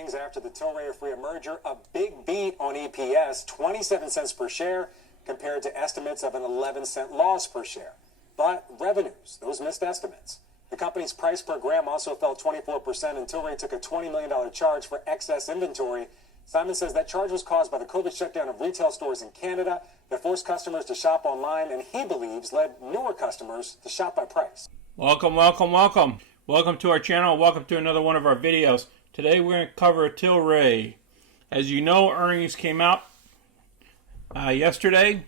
earnings after the Tilray merger. A big beat on EPS, 27 cents per share, compared to estimates of an 11-cent loss per share. But revenues, those missed estimates. The company's price per gram also fell 24%, and Tilray took a $20 million charge for excess inventory. Simon says that charge was caused by the COVID shutdown of retail stores in Canada that forced customers to shop online, and he believes led newer customers to shop by price. Welcome to our channel. Welcome to another one of our videos. Today we're going to cover Tilray. As you know, earnings came out yesterday,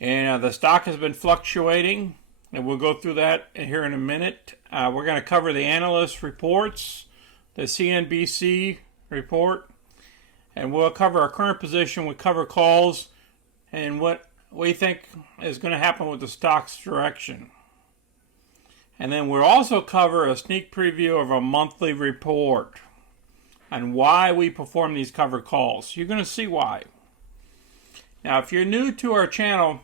and the stock has been fluctuating, and we'll go through that here in a minute. We're going to cover the analyst reports, the CNBC report, and we'll cover our current position. We'll cover calls and what we think is going to happen with the stock's direction. And then we'll also cover a sneak preview of a monthly report and why we perform these covered calls. You're going to see why. Now, if you're new to our channel,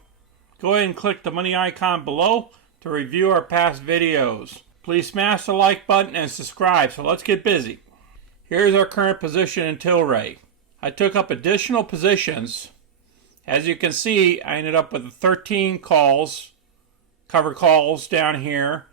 go ahead and click the money icon below to review our past videos. Please smash the like button and subscribe. So let's get busy. Here's our current position in Tilray. I took up additional positions. As you can see, I ended up with 13 calls, covered calls down here,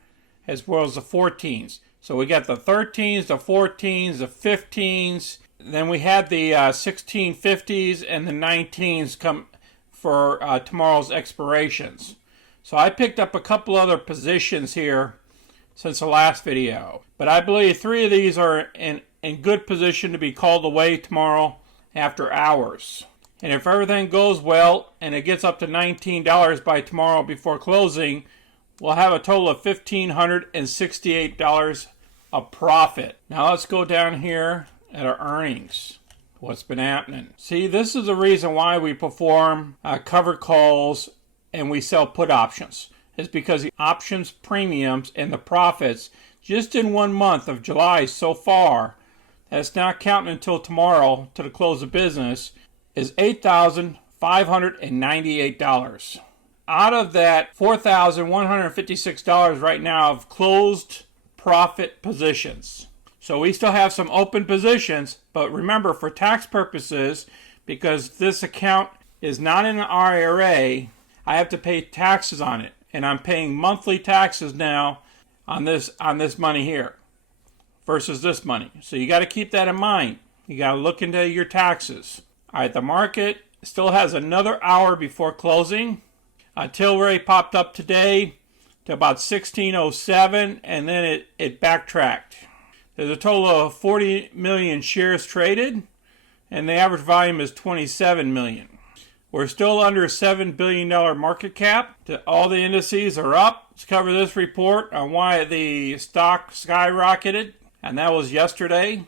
as well as the 14s. So we got the 13s, the 14s, the 15s. Then we had the 1650s and the 19s come for tomorrow's expirations. So I picked up a couple other positions here since the last video. But I believe 3 of these are in good position to be called away tomorrow after hours. And if everything goes well and it gets up to $19 by tomorrow before closing, we'll have a total of $1,568 of profit. Now let's go down here at our earnings. What's been happening? See, this is the reason why we perform covered calls and we sell put options. It's because the options premiums and the profits just in 1 month of July so far, that's not counting until tomorrow to the close of business, is $8,598. Out of that, $4,156 right now of closed profit positions. So we still have some open positions, but remember, for tax purposes, because this account is not in an IRA, I have to pay taxes on it, and I'm paying monthly taxes now on this money here versus this money. So you got to keep that in mind. You got to look into your taxes. All right, the market still has another hour before closing. Tilray popped up today to about 1607, and then it backtracked. There's a total of 40 million shares traded, and the average volume is 27 million. We're still under a $7 billion market cap. All the indices are up. Let's cover this report on why the stock skyrocketed, and that was yesterday.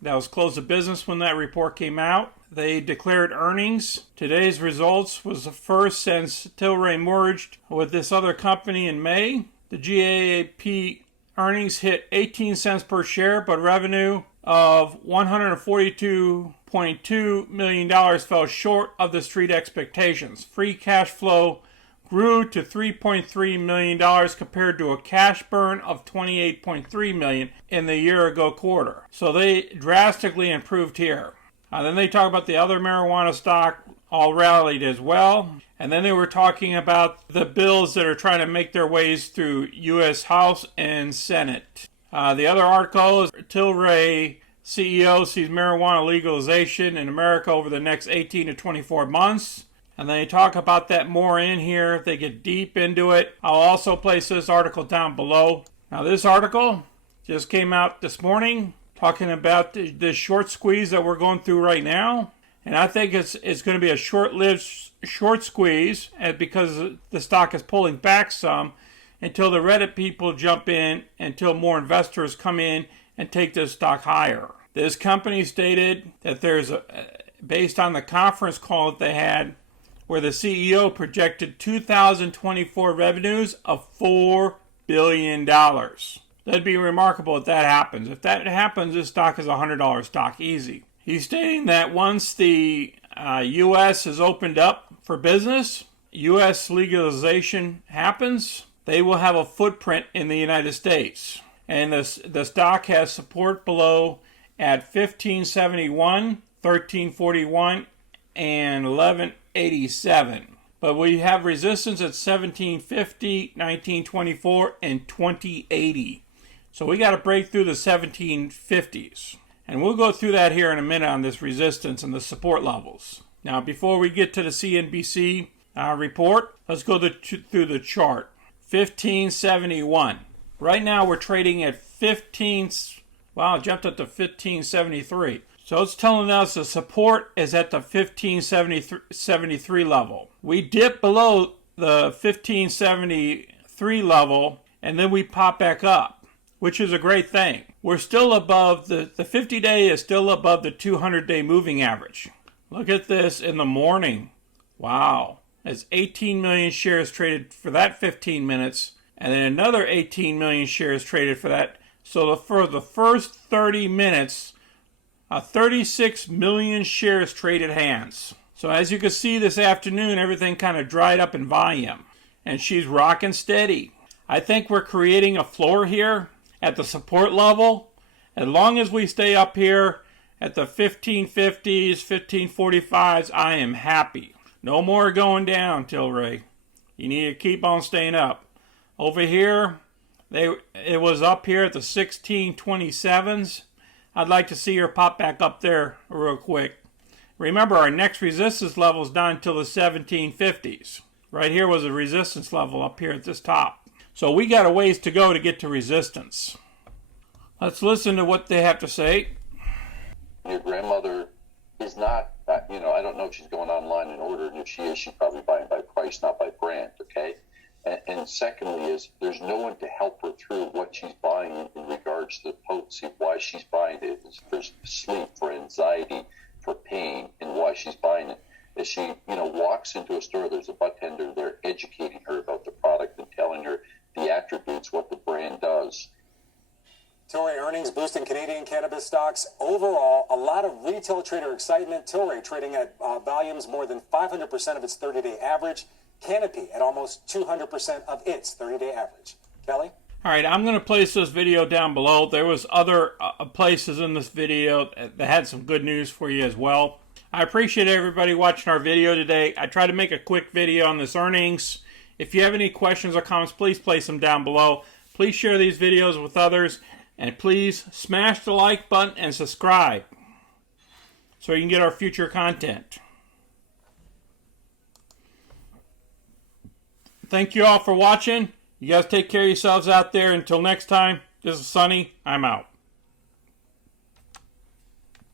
That was close of business when that report came out. They declared earnings. Today's results was the first since Tilray merged with this other company in May. The GAAP earnings hit 18 cents per share, but revenue of $142.2 million fell short of the street expectations. Free cash flow grew to $3.3 million compared to a cash burn of $28.3 million in the year ago quarter. So they drastically improved here. Then they talk about the other marijuana stock all rallied as well. And then they were talking about the bills that are trying to make their ways through U.S. House and Senate. The other article is Tilray CEO sees marijuana legalization in America over the next 18 to 24 months. And they talk about that more in here. They get deep into it. I'll also place this article down below. Now this article just came out this morning, talking about this short squeeze that we're going through right now. And I think it's going to be a short-lived short squeeze because the stock is pulling back some until the Reddit people jump in, until more investors come in and take this stock higher. This company stated that based on the conference call that they had, where the CEO projected 2024 revenues of $4 billion. That'd be remarkable if that happens. If that happens, this stock is a $100 stock easy. He's stating that once the U.S. is opened up for business, U.S. legalization happens, they will have a footprint in the United States. And the stock has support below at 1571, 1341, and 1187. But we have resistance at 1750, 1924, and 2080. So we got to break through the 1750s. And we'll go through that here in a minute on this resistance and the support levels. Now, before we get to the CNBC report, let's go through the chart. 1571. Right now we're trading at 15, wow, it jumped up to 1573. So it's telling us the support is at the 1573 level. We dip below the 1573 level and then we pop back up, which is a great thing. We're still above, the 50-day is still above the 200-day moving average. Look at this in the morning. Wow. That's 18 million shares traded for that 15 minutes, and then another 18 million shares traded for that. So for the first 30 minutes, 36 million shares traded hands. So as you can see this afternoon, everything kind of dried up in volume, and she's rocking steady. I think we're creating a floor here at the support level. As long as we stay up here at the 1550s, 1545s, I am happy. No more going down, Tilray. You need to keep on staying up. Over here, it was up here at the 1627s. I'd like to see her pop back up there real quick. Remember, our next resistance level is down until the 1750s. Right here was a resistance level up here at this top. So we got a ways to go to get to resistance. Let's listen to what they have to say. Your grandmother is not, I don't know if she's going online and ordering. If she is, she's probably buying by price, not by brand, okay? And secondly is there's no one to help her through what she's buying in regards to the potency, why she's buying it. It's for sleep, for anxiety, for pain, and why she's buying it. As she, walks into a store, there's a bartender there educating her about the product and telling her the attributes, what the brand does. Tilray earnings boosting Canadian cannabis stocks. Overall, a lot of retail trader excitement. Tilray trading at volumes more than 500% of its 30-day average. Canopy at almost 200% of its 30-day average. Kelly? All right, I'm going to place this video down below. There was other places in this video that had some good news for you as well. I appreciate everybody watching our video today. I tried to make a quick video on this earnings. If you have any questions or comments, please place them down below. Please share these videos with others. And please smash the like button and subscribe so you can get our future content. Thank you all for watching. You guys take care of yourselves out there. Until next time, this is Sonny. I'm out.